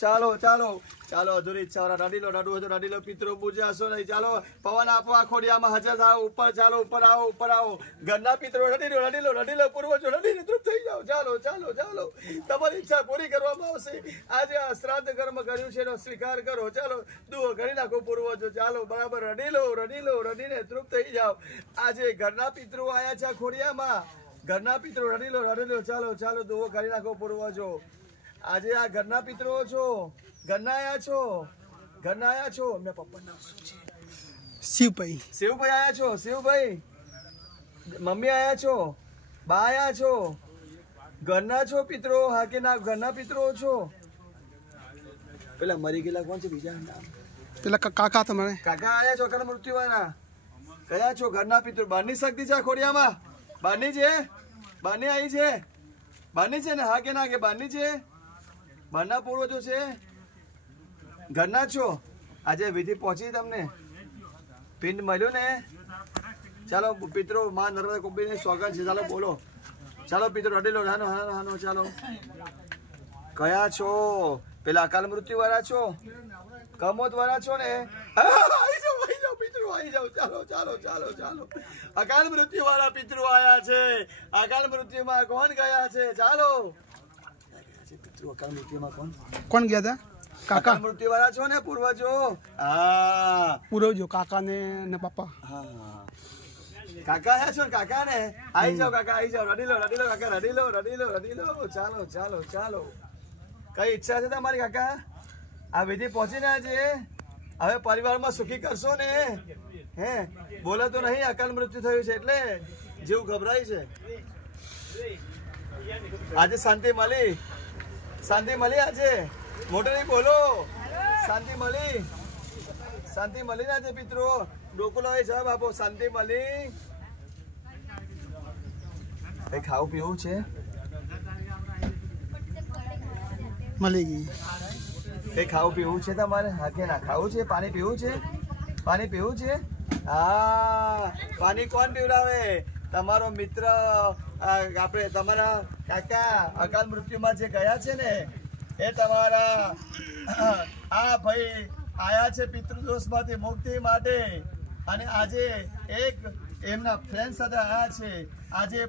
ચાલો ચાલો ચાલો અધૂરી ઈચ્છા વાળા રડી લો, રડવું હોય તો રડી લો. પિતૃ પૂજાશો નહીં. ચાલો પવન આપો, આ ખોડિયામાં હાજર થાઓ. ઉપર ચાલો, ઉપર આવો, ઉપર આવો. ઘરના પિતૃ રડી લો, રડી લો, રડી લો. પૂર્વજો રડીને તૃપ્ત થઈ જાઓ. ચાલો ચાલો ચાલો, તમારી ઈચ્છા પૂરી કરવામાં આવશે. આજે આ શ્રાદ્ધ કર્મ કર્યું છે એનો સ્વીકાર કરો. ચાલો દુઓ કરી નાખો પૂર્વજો. ચાલો બરાબર રડી લો, રડી લો, રડીને તૃપ્ત થઈ જાઓ. આજે ઘરના પિતૃ આયા છે ખોડિયામાં. ઘરના પિતૃ રડી લો, રડી લો. ચાલો ચાલો દુઓ કરી નાખો પૂર્વજો. આજે આ ઘરના પિતૃઓ છો, ઘરના આયા છો, ઘરના આયા છો. એમના પપ્પાનું નામ શું છે? શિવભાઈ. શિવભાઈ આયા છો? શિવભાઈ મમ્મી આયા છો? બા આયા છો? ઘરના છો પિતૃઓ? હા કે ના? ઘરના પિતૃઓ છો? પેલા મરી ગયેલા કોણ છે બીજા નામ? પેલા કાકા તમારે કાકા આયા છો? કાકા મૃત્યુવાના કયા છો? ઘરના પિતૃ. બારની શક્તિ છે ખોડિયામાં? બારની છે? બારની આવી છે? બારની છે ને? હા કે ના? કે બારની છે? બારના પૂર્વજો છે? ઘરના છો? આજે વિધિ પહોંચી તમને? પિંડ મળ્યું ને? ચાલો પિતૃ માં નર્મદા કુંભીની સોગંદ છે. ચાલો બોલો. ચાલો પિતૃ રડી લો. હાનો હાનો હાનો. ચાલો કયા છો? પેલા અકાલ મૃત્યુ વાળા છો? કમોદ વાળા છો ને? આવી જાઓ પિતૃ, આવી જાઓ. ચાલો ચાલો ચાલો ચાલો. અકાલ મૃત્યુ વાળા પિતૃ આયા છે. અકાલ મૃત્યુમાં કોણ ગયા છે? ચાલો પિતૃ અકાલ મૃત્યુમાં કોણ ગયા હતા? કાકા મૃત્યુ વાળા છો ને પૂર્વજો? હા પૂર્વજો કાકા ને પપ્પા. હા કાકા હે છો ને? કાકા ને આવી જાઓ. કાકા આવી જાઓ. રડી લો, રડી લો કાકા, રડી લો, રડી લો, રડી લો. ચાલો ચાલો ચાલો. કઈ ઈચ્છા છે તમારી કાકા? આ વિધિ પહોંચી ના છે. હવે પરિવારમાં સુખી કરશો ને? હે બોલો તો નહીં. અકાલ મૃત્યુ થયું છે એટલે જીવ ગભરાય છે. આજે શાંતિ મળી? શાંતિ મળી આજે? મોટે નહીં બોલો. શાંતિ મળી? શાંતિ મળી ને આજે પિતૃ? ડોકુલો જવાબ આપો. શાંતિ મળી? કઈ ખાવું પીવું છે? મળી ગઈ. કઈ ખાવું પીવું છે તમારે? હા કે ના? ખાવું છે? પાણી પીવું છે? પાણી પીવું છે? હા પાણી કોણ પીવડાવે? તમારો મિત્ર આપણે તમારા કાકા અકાલ મૃત્યુમાં જે ગયા છે ને એ તમારા આ ભાઈ આયા છે પિતૃદોષમાંથી મુક્તિ માટે. અને આજે એક એમના ફ્રેન્ડ સાથે આવ્યા છે. આજે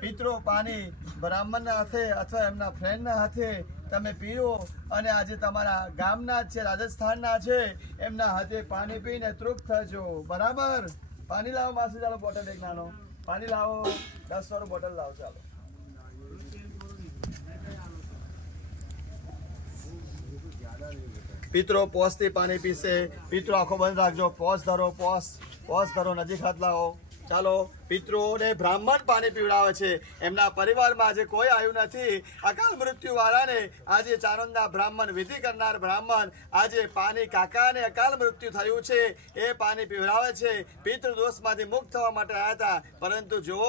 પિતૃ પાણી બ્રાહ્મણના હાથે અથવા એમના ફ્રેન્ડના હાથે તમે પીવો. અને આજે તમારા ગામના છે, રાજસ્થાનના છે, એમના હાથે પાણી પીને તૃપ્ત થજો. બરાબર? પાણી લાવો માસી. ચાલો બોટલ એક નાનો પાણી લાવો. 10 વાળું બોટલ લાવો. ચાલો પિતરો પોસ થી પાણી પીશે. પિતરો આંખો બંધ રાખજો. પોસ ધરો, પોસ ધરો. નજીક હાથ લાવો. ચાલો પિતૃઓને બ્રાહ્મણ પાણી પીવડાવે છે. એમના પરિવારમાં આજે કોઈ આવ્યું નથી. અકાલ મૃત્યુ વાળાને આજે ચાણંદના બ્રાહ્મણ, વિધિ કરનાર બ્રાહ્મણ આજે પાણી કાકાને અકાલ મૃત્યુ થયું છે એ પાણી પીવડાવે છે. પિતૃ દોષમાંથી મુક્ત થવા માટે આવ્યા હતા. પરંતુ જો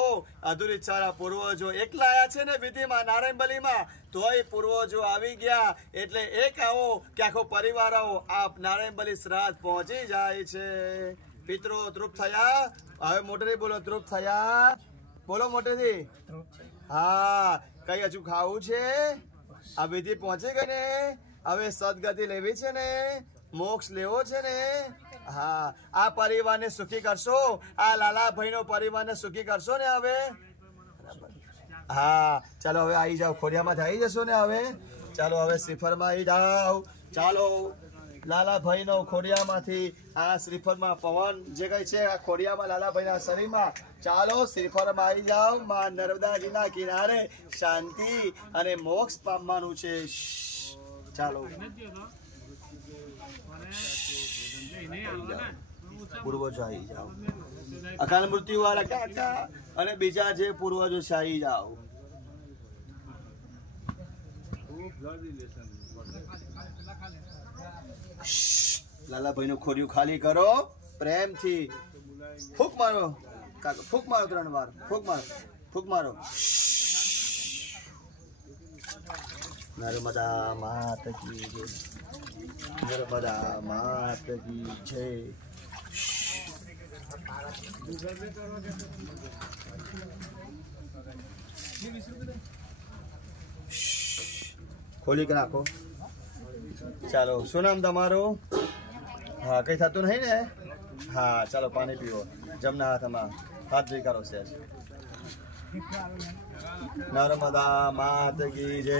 અધૂરી ઈચ્છાના પૂર્વજો એકલા આવ્યા છે ને વિધિમાં, નારાયણ બલીમાં, તોય પૂર્વજો આવી ગયા. એટલે એક આવો કે આખો પરિવાર આવો. આ નારાયણ બલી શ્રાદ્ધ પહોંચી જાય છે. પિતરો તૃપ્ત થયા? હવે મોટેથી બોલો. તૃપ્ત થયા? બોલો મોટેથી. હા કઈ હજુ ખાવું છે? આ વિધિ પહોંચી ગઈ ને? હવે સદગતિ લેવી છે ને? મોક્ષ લેવો છે ને? હા આ પરિવારને સુખી કરશો. આ લાલાભાઈ નો પરિવારને સુખી કરશો ને હવે? હા ચાલો હવે આવી જાઓ. ખોડિયામાં આવી જશો ને હવે? ચાલો હવે શ્રીફળમાં આવી જાઓ. ચાલો લાલાભાઈ નો ખોડિયામાંથી આ શ્રીફળમાં પવન જે કઈ છે આ ખોડિયામાં લાલાભાઈ ના શરીરમાં. ચાલો શ્રીફળમાં આવી જાઓ. માં નર્મદાજીના કિનારે શાંતિ અને મોક્ષ પામવાનું છે. ચાલો પૂર્વજો આવી જાઓ. અકાલ મૃત્યુ વાળા કાકા અને બીજા જે પૂર્વજો છે આવી જાઓ. લાલાભાઈ નું ખોડિયું ખાલી કરો પ્રેમથી. ફૂંક મારો કાકા, ફૂંક મારો 3 વાર. ફૂંક મારો, ફૂંક મારો. નર્મદા માત કી જય. નર્મદા માત કી જય. ખોલી કે નાખો. ચાલો શું નામ તમારું? હા કઈ થતું નહીં ને? હા ચાલો પાણી પીવો. જમના હાથમાં હાથ ધોઈ કરો છે. નર્મદા માત કી જય.